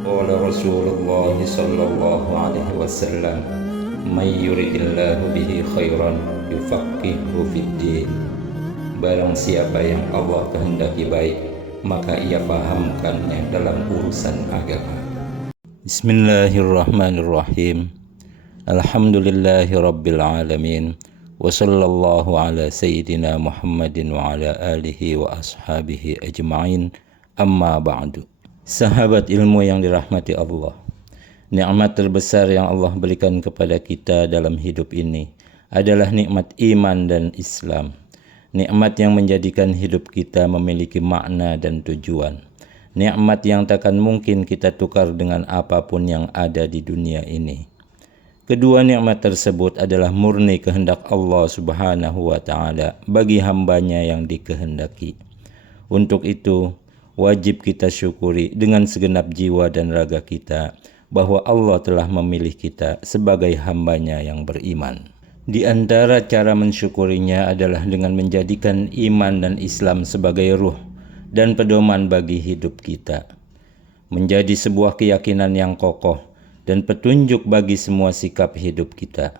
Qala Rasulullah sallallahu alaihi wasallam, "May yuridillahu bihi khairan yufaqihu fid-din." Barang siapa yang Allah kehendaki baik, maka ia pahamkannya dalam urusan agama. Bismillahirrahmanirrahim. Alhamdulillahi rabbil alamin. Wa sallallahu ala sayyidina Muhammadin wa ala alihi wa ashabihi ajma'in. Amma ba'du. Sahabat ilmu yang dirahmati Allah, nikmat terbesar yang Allah berikan kepada kita dalam hidup ini adalah nikmat iman dan Islam. Nikmat yang menjadikan hidup kita memiliki makna dan tujuan. Nikmat yang takkan mungkin kita tukar dengan apapun yang ada di dunia ini. Kedua nikmat tersebut adalah murni kehendak Allah Subhanahu wa Ta'ala bagi hambanya yang dikehendaki. Untuk itu, wajib kita syukuri dengan segenap jiwa dan raga kita bahwa Allah telah memilih kita sebagai hambanya yang beriman. Di antara cara mensyukurinya adalah dengan menjadikan iman dan Islam sebagai ruh dan pedoman bagi hidup kita, menjadi sebuah keyakinan yang kokoh dan petunjuk bagi semua sikap hidup kita.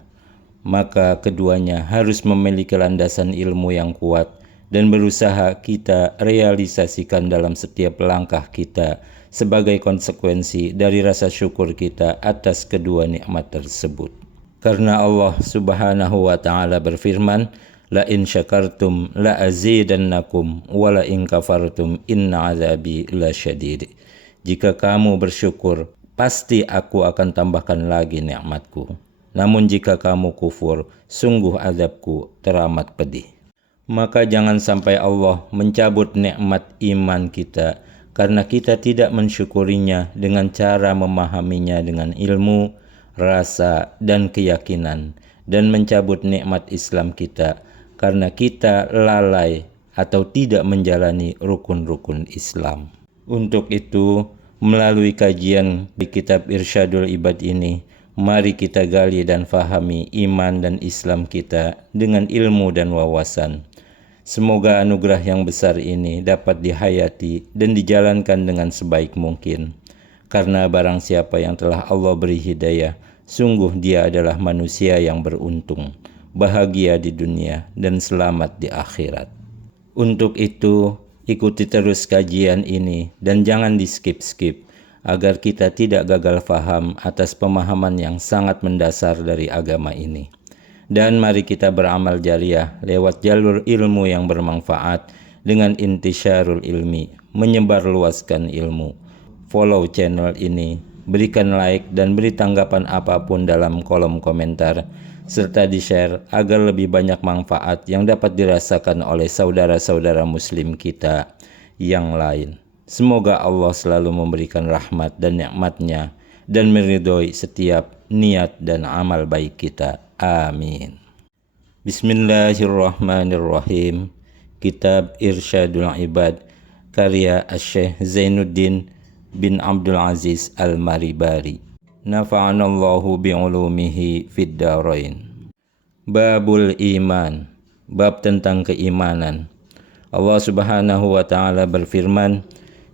Maka keduanya harus memiliki landasan ilmu yang kuat dan berusaha kita realisasikan dalam setiap langkah kita sebagai konsekuensi dari rasa syukur kita atas kedua nikmat tersebut. Karena Allah Subhanahu wa Ta'ala berfirman, "La in syakartum la azidannakum wa la in kafartum inna azabi lasyadid." Jika kamu bersyukur, pasti aku akan tambahkan lagi nikmatku. Namun jika kamu kufur, sungguh azabku teramat pedih. Maka jangan sampai Allah mencabut nikmat iman kita karena kita tidak mensyukurinya dengan cara memahaminya dengan ilmu, rasa, dan keyakinan, dan mencabut nikmat Islam kita karena kita lalai atau tidak menjalani rukun-rukun Islam. Untuk itu, melalui kajian di kitab Irsyadul Ibad ini, mari kita gali dan fahami iman dan Islam kita dengan ilmu dan wawasan. Semoga anugerah yang besar ini dapat dihayati dan dijalankan dengan sebaik mungkin. Karena barang siapa yang telah Allah beri hidayah, sungguh dia adalah manusia yang beruntung, bahagia di dunia dan selamat di akhirat. Untuk itu, ikuti terus kajian ini dan jangan di-skip-skip agar kita tidak gagal faham atas pemahaman yang sangat mendasar dari agama ini. Dan mari kita beramal jariah lewat jalur ilmu yang bermanfaat dengan intisyarul ilmi, menyebarluaskan ilmu. Follow channel ini, berikan like dan beri tanggapan apapun dalam kolom komentar, serta di-share agar lebih banyak manfaat yang dapat dirasakan oleh saudara-saudara muslim kita yang lain. Semoga Allah selalu memberikan rahmat dan nikmat-Nya dan meridhoi setiap niat dan amal baik kita. Amin. Bismillahirrahmanirrahim. Kitab Irsyadul Ibad karya Syekh Zainuddin bin Abdul Aziz Al-Maribari. Nafa'anallahu bi'ulumihi fid darain. Babul iman. Bab tentang keimanan. Allah Subhanahu wa Ta'ala berfirman,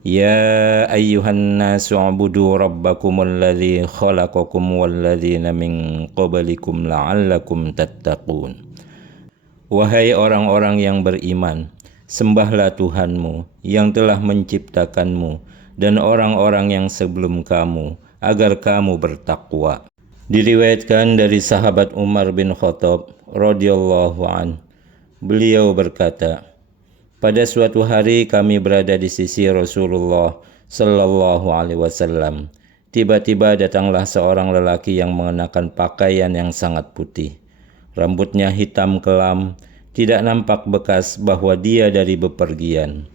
"Ya ayyuhan nasu ubudu rabbakumul ladzi khalaqakum wal ladzina min qablikum la'allakum tattaqun." Wahai orang-orang yang beriman, sembahlah Tuhanmu yang telah menciptakanmu dan orang-orang yang sebelum kamu agar kamu bertakwa. Diriwayatkan dari sahabat Umar bin Khattab radhiyallahu an, beliau berkata, "Pada suatu hari kami berada di sisi Rasulullah sallallahu alaihi wasallam. Tiba-tiba datanglah seorang lelaki yang mengenakan pakaian yang sangat putih. Rambutnya hitam kelam, tidak nampak bekas bahwa dia dari bepergian.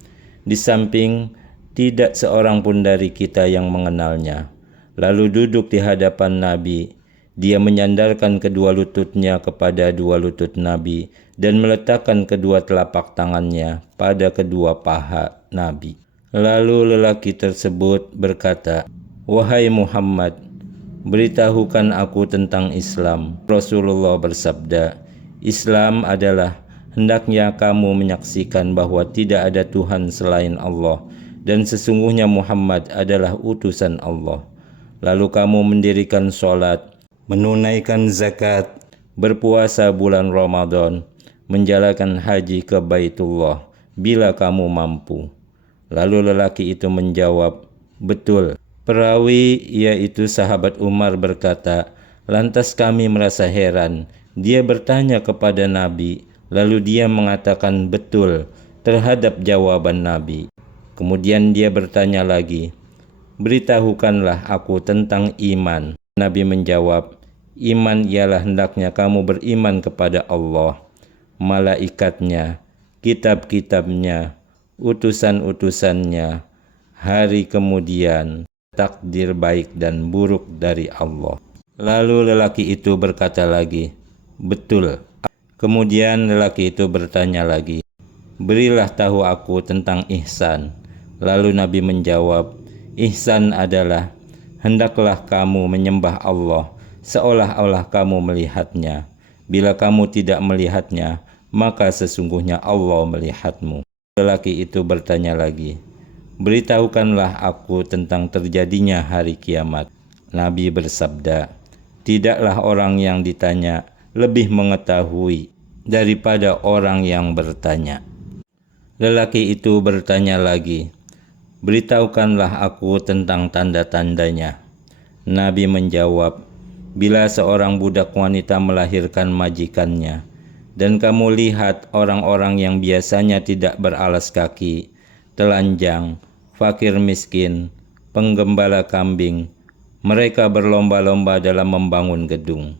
Di samping, tidak seorang pun dari kita yang mengenalnya. Lalu duduk di hadapan Nabi. Dia menyandarkan kedua lututnya kepada dua lutut Nabi dan meletakkan kedua telapak tangannya pada kedua paha Nabi. Lalu lelaki tersebut berkata, 'Wahai Muhammad, beritahukan aku tentang Islam.' Rasulullah bersabda, 'Islam adalah hendaknya kamu menyaksikan bahwa tidak ada Tuhan selain Allah dan sesungguhnya Muhammad adalah utusan Allah. Lalu kamu mendirikan sholat, menunaikan zakat, berpuasa bulan Ramadan, menjalankan haji ke Baitullah bila kamu mampu. Lalu lelaki itu menjawab, betul. Perawi yaitu sahabat Umar berkata, lantas kami merasa heran. Dia bertanya kepada Nabi, lalu dia mengatakan betul terhadap jawaban Nabi. Kemudian dia bertanya lagi, beritahukanlah aku tentang iman. Nabi menjawab, iman ialah hendaknya kamu beriman kepada Allah, malaikatnya, kitab-kitabnya, utusan-utusannya, hari kemudian, takdir baik dan buruk dari Allah. Lalu lelaki itu berkata lagi, betul. Kemudian lelaki itu bertanya lagi, berilah tahu aku tentang ihsan. Lalu Nabi menjawab, ihsan adalah hendaklah kamu menyembah Allah seolah-olah kamu melihatnya. Bila kamu tidak melihatnya, maka sesungguhnya Allah melihatmu. Lelaki itu bertanya lagi, beritahukanlah aku tentang terjadinya hari kiamat. Nabi bersabda, tidaklah orang yang ditanya lebih mengetahui daripada orang yang bertanya. Lelaki itu bertanya lagi, beritahukanlah aku tentang tanda-tandanya. Nabi menjawab, bila seorang budak wanita melahirkan majikannya, dan kamu lihat orang-orang yang biasanya tidak beralas kaki, telanjang, fakir miskin, penggembala kambing, mereka berlomba-lomba dalam membangun gedung.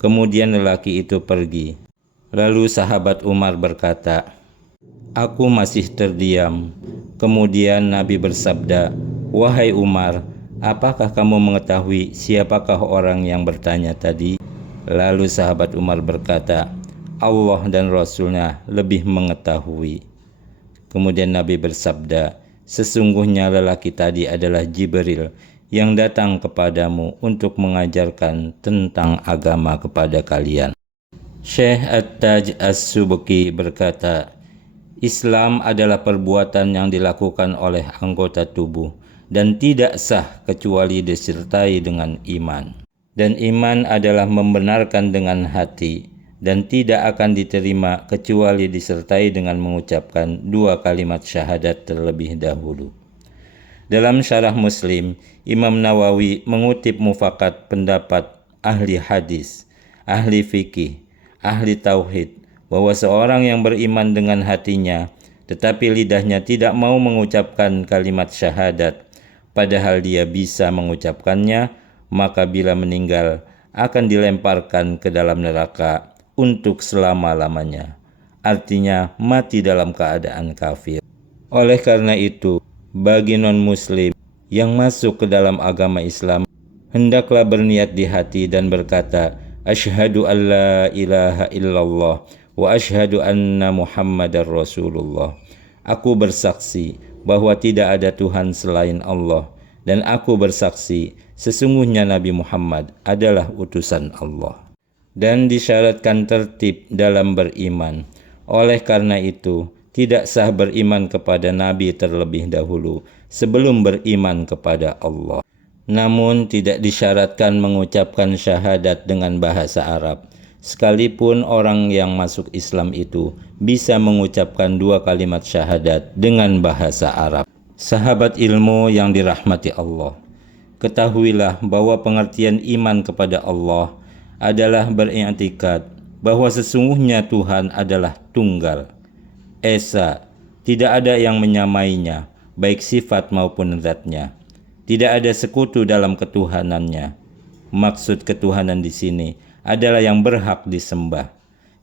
Kemudian lelaki itu pergi. Lalu sahabat Umar berkata, aku masih terdiam. Kemudian Nabi bersabda, wahai Umar, apakah kamu mengetahui siapakah orang yang bertanya tadi? Lalu sahabat Umar berkata, Allah dan Rasulnya lebih mengetahui. Kemudian Nabi bersabda, sesungguhnya lelaki tadi adalah Jibril yang datang kepadamu untuk mengajarkan tentang agama kepada kalian. Syekh At-Taj As-Subki berkata, Islam adalah perbuatan yang dilakukan oleh anggota tubuh dan tidak sah kecuali disertai dengan iman. Dan iman adalah membenarkan dengan hati dan tidak akan diterima kecuali disertai dengan mengucapkan 2 kalimat syahadat terlebih dahulu. Dalam Syarah Muslim, Imam Nawawi mengutip mufakat pendapat ahli hadis, ahli fikih, ahli tauhid, bahwa seorang yang beriman dengan hatinya, tetapi lidahnya tidak mau mengucapkan kalimat syahadat, padahal dia bisa mengucapkannya, maka bila meninggal akan dilemparkan ke dalam neraka untuk selama-lamanya. Artinya mati dalam keadaan kafir. Oleh karena itu, bagi non-muslim yang masuk ke dalam agama Islam, hendaklah berniat di hati dan berkata, asyhadu an la ilaha illallah wa asyhadu anna Muhammadar Rasulullah. Aku bersaksi bahwa tidak ada Tuhan selain Allah, dan aku bersaksi sesungguhnya Nabi Muhammad adalah utusan Allah. Dan disyaratkan tertib dalam beriman. Oleh karena itu, tidak sah beriman kepada Nabi terlebih dahulu sebelum beriman kepada Allah. Namun tidak disyaratkan mengucapkan syahadat dengan bahasa Arab. Sekalipun orang yang masuk Islam itu bisa mengucapkan 2 kalimat syahadat dengan bahasa Arab. Sahabat ilmu yang dirahmati Allah, ketahuilah bahwa pengertian iman kepada Allah adalah beriktikad bahwa sesungguhnya Tuhan adalah tunggal, esa, tidak ada yang menyamainya, baik sifat maupun zatnya. Tidak ada sekutu dalam ketuhanannya. Maksud ketuhanan di sini adalah yang berhak disembah.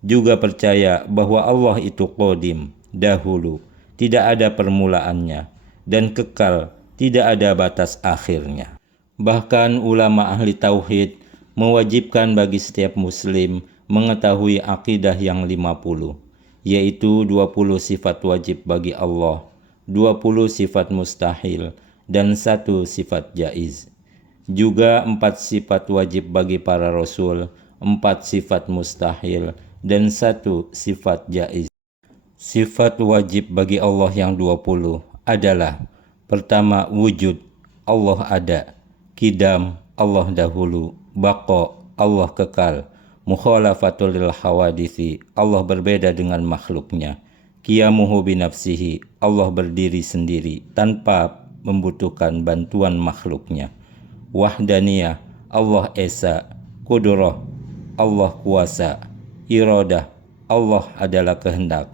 Juga percaya bahwa Allah itu qadim, dahulu, tidak ada permulaannya, dan kekal, tidak ada batas akhirnya. Bahkan ulama ahli tauhid mewajibkan bagi setiap muslim mengetahui akidah yang 50, yaitu 20 sifat wajib bagi Allah, 20 sifat mustahil, dan 1 sifat jaiz. Juga 4 sifat wajib bagi para rasul, 4 sifat mustahil, dan 1 sifat jaiz. Sifat wajib bagi Allah yang 20 adalah Pertama, wujud, Allah ada. Qidam, Allah dahulu. Baqa, Allah kekal. Mukhalafatul lil hawadisi, Allah berbeda dengan makhluknya. Qiyamuhu binafsihi, Allah berdiri sendiri tanpa membutuhkan bantuan makhluknya. Wahdaniyah, Allah esa. Qudrah, Allah kuasa. Iradah, Allah adalah kehendak.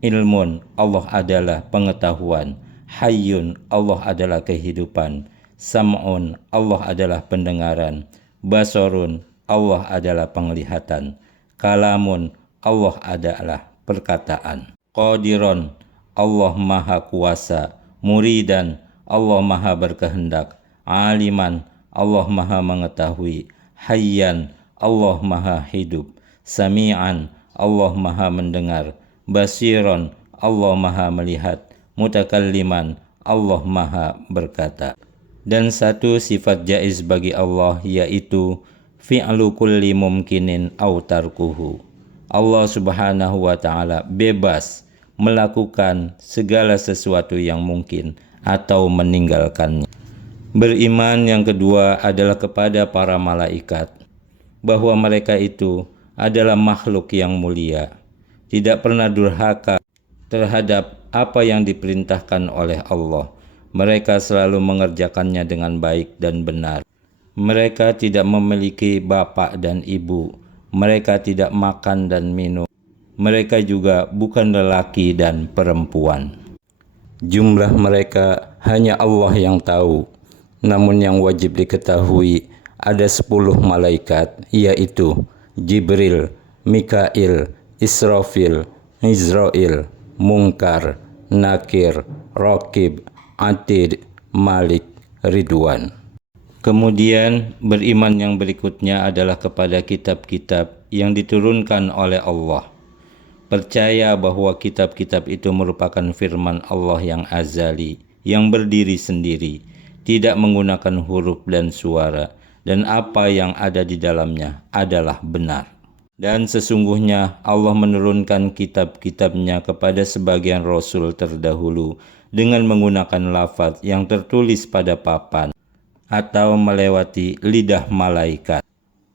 Ilmun, Allah adalah pengetahuan. Hayyun, Allah adalah kehidupan. Sam'un, Allah adalah pendengaran. Basarun, Allah adalah penglihatan. Kalamun, Allah adalah perkataan. Qadirun, Allah maha kuasa. Muridan, Allah maha berkehendak. Aliman, Allah maha mengetahui. Hayyan, Allah maha hidup. Sami'an, Allah maha mendengar. Basiron, Allah maha melihat. Mutakalliman, Allah maha berkata. Dan satu sifat jaiz bagi Allah, yaitu fi'lu kulli mumkinin aw tarkuhu. Allah subhanahu wa ta'ala bebas melakukan segala sesuatu yang mungkin atau meninggalkannya. Beriman yang kedua adalah kepada para malaikat, bahwa mereka itu adalah makhluk yang mulia, tidak pernah durhaka terhadap apa yang diperintahkan oleh Allah. Mereka selalu mengerjakannya dengan baik dan benar. Mereka tidak memiliki bapak dan ibu. Mereka tidak makan dan minum. Mereka juga bukan lelaki dan perempuan. Jumlah mereka hanya Allah yang tahu. Namun yang wajib diketahui, ada 10 malaikat, yaitu Jibril, Mikail, Israfil, Izrail, Munkar, Nakir, Raqib, Atid, Malik, Ridwan. Kemudian beriman yang berikutnya adalah kepada kitab-kitab yang diturunkan oleh Allah. Percaya bahwa kitab-kitab itu merupakan firman Allah yang azali, yang berdiri sendiri, tidak menggunakan huruf dan suara, dan apa yang ada di dalamnya adalah benar. Dan sesungguhnya Allah menurunkan kitab-kitabnya kepada sebagian Rasul terdahulu dengan menggunakan lafaz yang tertulis pada papan atau melewati lidah malaikat.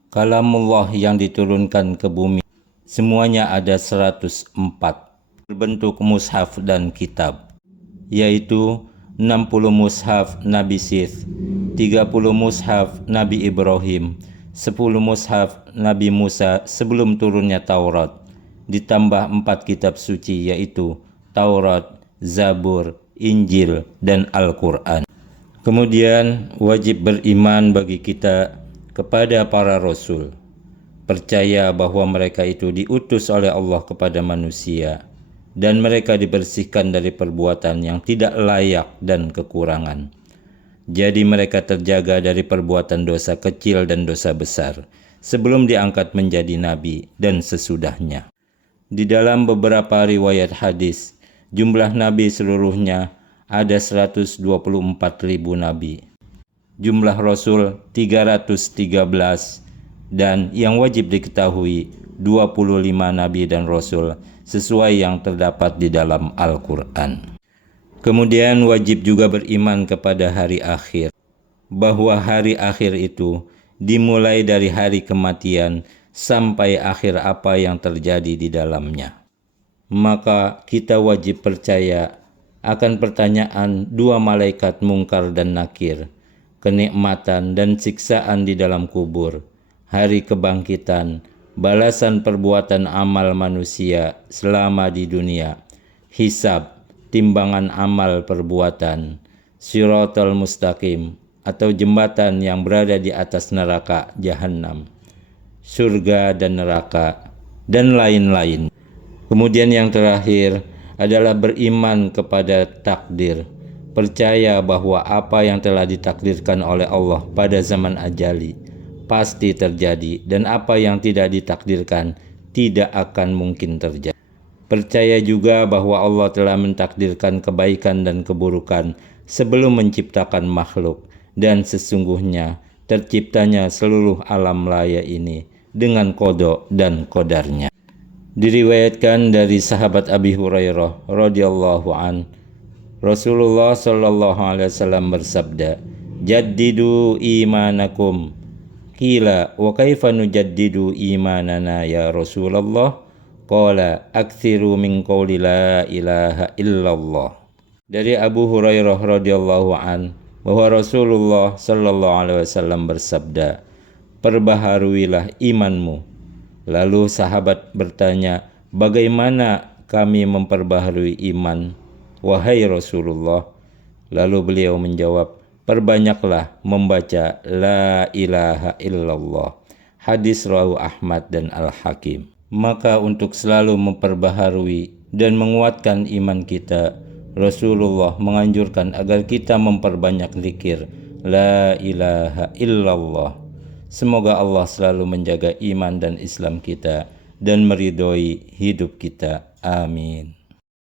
Kalamullah yang diturunkan ke bumi, semuanya ada 104 berbentuk mushaf dan kitab, yaitu 60 mushaf Nabi Sith, 30 mushaf Nabi Ibrahim, 10 mushaf Nabi Musa sebelum turunnya Taurat, ditambah 4 kitab suci yaitu Taurat, Zabur, Injil, dan Al-Quran. Kemudian wajib beriman bagi kita kepada para Rasul. Percaya bahwa mereka itu diutus oleh Allah kepada manusia, dan mereka dibersihkan dari perbuatan yang tidak layak dan kekurangan. Jadi mereka terjaga dari perbuatan dosa kecil dan dosa besar sebelum diangkat menjadi nabi dan sesudahnya. Di dalam beberapa riwayat hadis, jumlah nabi seluruhnya ada 124.000 nabi. Jumlah rasul 313, dan yang wajib diketahui 25 nabi dan rasul sesuai yang terdapat di dalam Al-Quran. Kemudian wajib juga beriman kepada hari akhir, bahwa hari akhir itu dimulai dari hari kematian sampai akhir apa yang terjadi di dalamnya. Maka kita wajib percaya akan pertanyaan 2 malaikat Munkar dan Nakir, kenikmatan dan siksaan di dalam kubur, hari kebangkitan, balasan perbuatan amal manusia selama di dunia, hisab, timbangan amal perbuatan, Shiratal Mustaqim atau jembatan yang berada di atas neraka Jahannam, surga dan neraka, dan lain-lain. Kemudian yang terakhir adalah beriman kepada takdir, percaya bahwa apa yang telah ditakdirkan oleh Allah pada zaman ajali pasti terjadi, dan apa yang tidak ditakdirkan tidak akan mungkin terjadi. Percaya juga bahwa Allah telah mentakdirkan kebaikan dan keburukan sebelum menciptakan makhluk, dan sesungguhnya terciptanya seluruh alam raya ini dengan qada dan qadarnya. Diriwayatkan dari sahabat Abi Hurairah radhiyallahu an, Rasulullah sallallahu alaihi wasallam bersabda, "Jaddidu imanakum." Qila, "Wa kaifa nujaddidu imanana ya Rasulullah?" Qala, "Aktsiru min qouli la ilaha illallah." Dari Abu Hurairah radhiyallahu an bahwa Rasulullah sallallahu alaihi wasallam bersabda, "Perbaharuilah imanmu." Lalu sahabat bertanya, "Bagaimana kami memperbaharui iman, wahai Rasulullah?" Lalu beliau menjawab, "Perbanyaklah membaca la ilaha illallah." Hadis rawahu Ahmad dan Al-Hakim. Maka untuk selalu memperbaharui dan menguatkan iman kita, Rasulullah menganjurkan agar kita memperbanyak zikir la ilaha illallah. Semoga Allah selalu menjaga iman dan Islam kita dan meridhoi hidup kita. Amin.